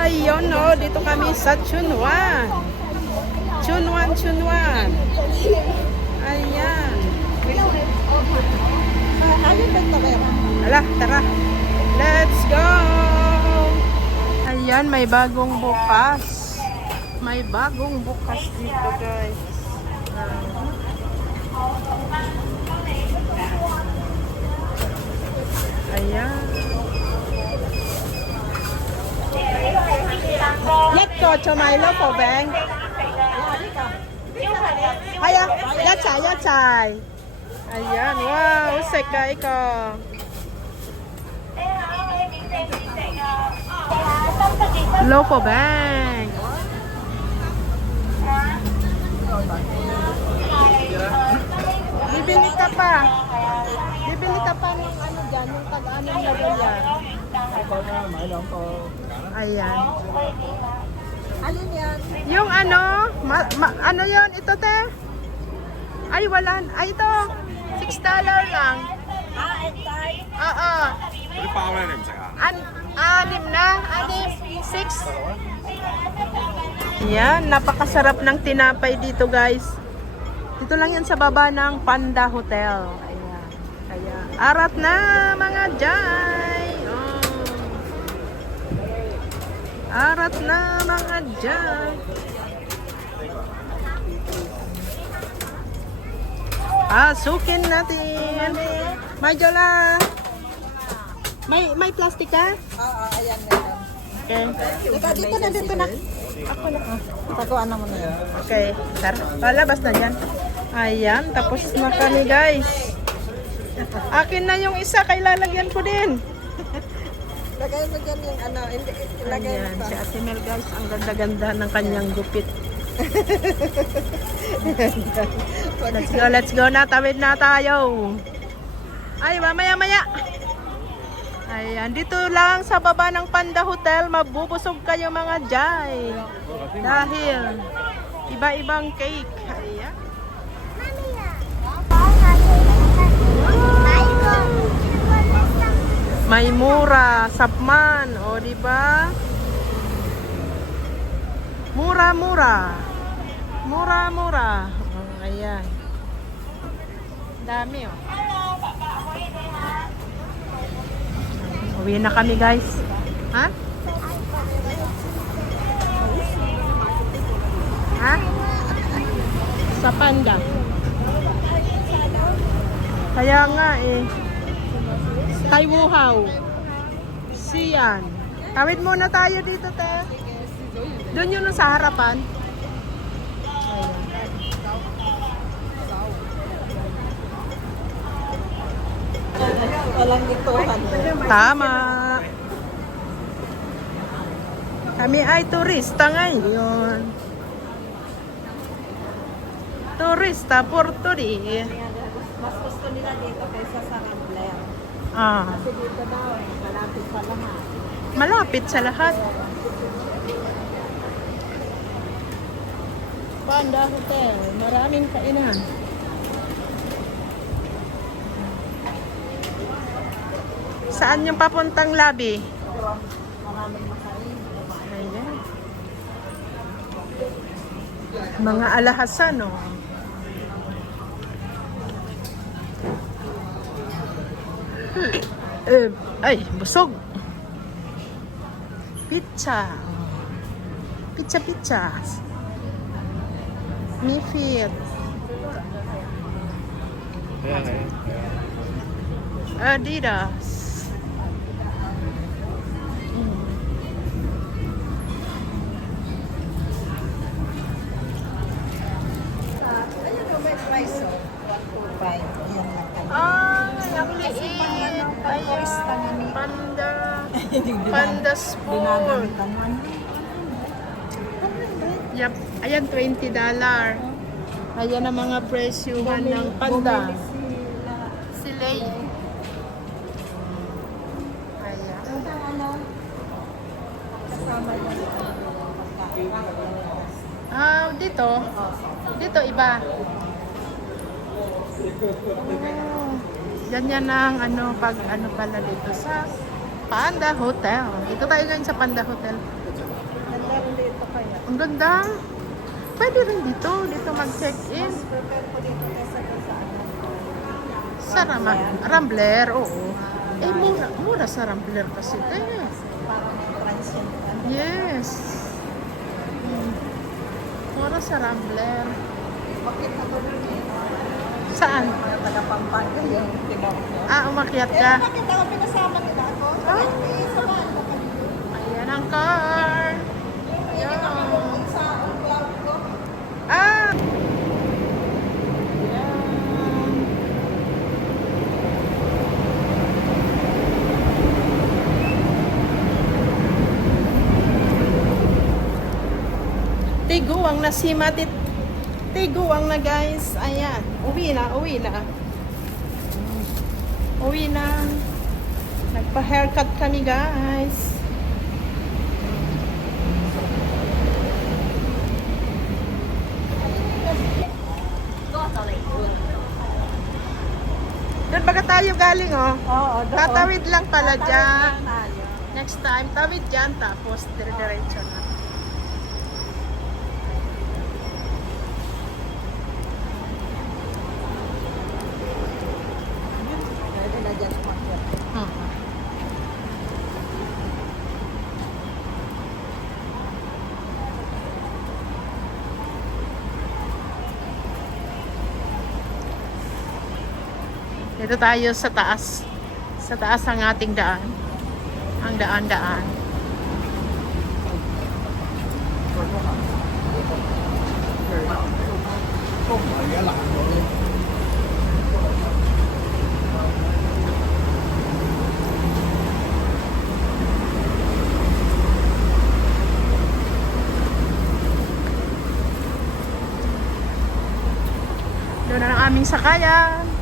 Ayun o, dito kami sa Chunwan. Chunwan, Chunwan. Ayan. Ala, tara. Let's go! Ayan, may bagong bukas. May bagong bukas dito, guys. Ayan. Nhất có cho mày lớp của bạn. Ayan, ya chai. Ayan, wow, sek guys ko. Local bank. Bibili ka pa. Bibili ka pa ng ano dyan, yung tag-anong na ganyan. Ayan. Alin yan? Yung ano, ano yun? Ito te? Ay, wala. Ay, ito. $6 lang. Oo. Anim na? Anim? 6? Yan, napakasarap ng tinapay dito, guys. Dito lang yan sa baba ng Panda Hotel. Ayan. Kaya, arat na mga jay. Oh. Arat na mga jay. Pasukin natin. May jola. May plastic ka? Oo, ayan. Okay. Dito na. Ako na. Taguan na mo na yan. Okay. Tara. Palabas na dyan. Ayan. Tapos na kami, guys. Akin na yung isa. Kaya lalagyan ko din. Lagay mo dyan yung ano. Lagay Ayan. mo Si pa. Ate Mel, guys. Ang ganda-ganda ng kanyang gupit. Let's go na. Tawid na tayo. Ay, mamaya-maya. Ayan, dito lang sa baba ng Panda Hotel, mabubusog kayo mga jay. Dahil iba-ibang cake. Ayan. May mura, sapman, o di ba? Mura-mura. Mura-mura. Oh, ayan. Dami, oh. Uwi na kami, guys. Ha? Ha? Sa Panda. Kaya nga eh. Taiwuhaw. Siyan. Tawid muna tayo dito, te. Doon yun sa harapan. Ayan. Walang ituhan. Tama. Kami ay turista ngayon. Turista Porturi. Mas gusto nila dito kaysa sa Rambler. Ah, Kasi dito daw malapit sa lahat. malapit sa lahat. Panda Hotel, maraming kainan. Saan yung papuntang lobby? Maraming makain. Ayan. Mga alahasan, oh. Ay, busog. Pizza. Pizza. Mifit. Adidas. Ayun o, may price o. 125. Ayan lang kami. Ang liit. Pang-turista nga ni. Panda. Panda Sport. Dinagamit. Yep. Ayan, $20. Ayan ang mga presyuhan ng panda. Silay. Ayan. Kasama yan. Dito iba. Ganyan ang ano, pag ano pala dito sa Panda Hotel. Dito tayo ngayon sa Panda Hotel. Ang ganda. Pwede rin dito. Dito mag-check-in. Prepare ko dito kaysa doon sa ano. Sa Rambler, oo. Eh, mura sa Rambler kasi. Parang transient. Yes. Mura sa Rambler. Bakit ako doon eh? Saan? Mga taga-Pampanga yung timor ko. Umakyat Eh, ka. bakit ako pinasama nila ako? Eh, samahan mo kami doon. Ayan ang car. Hindi kami doon sa vlog ko. Ah! Ayan. Tiguang na si Matit. Tiguang na guys. Ayan. Uwi na. Uwi na. Nagpa-haircut kami guys. Doon baga tayo galing oh. Oo, doon. Tatawid lang pala dyan. Tayo. Next time, tawid dyan tapos dire-diretso na. Pwede na dyan umakyat. Dito tayo sa taas. Sa taas ang ating daan. Ang daan-daan. Doon na ang aming sakayan.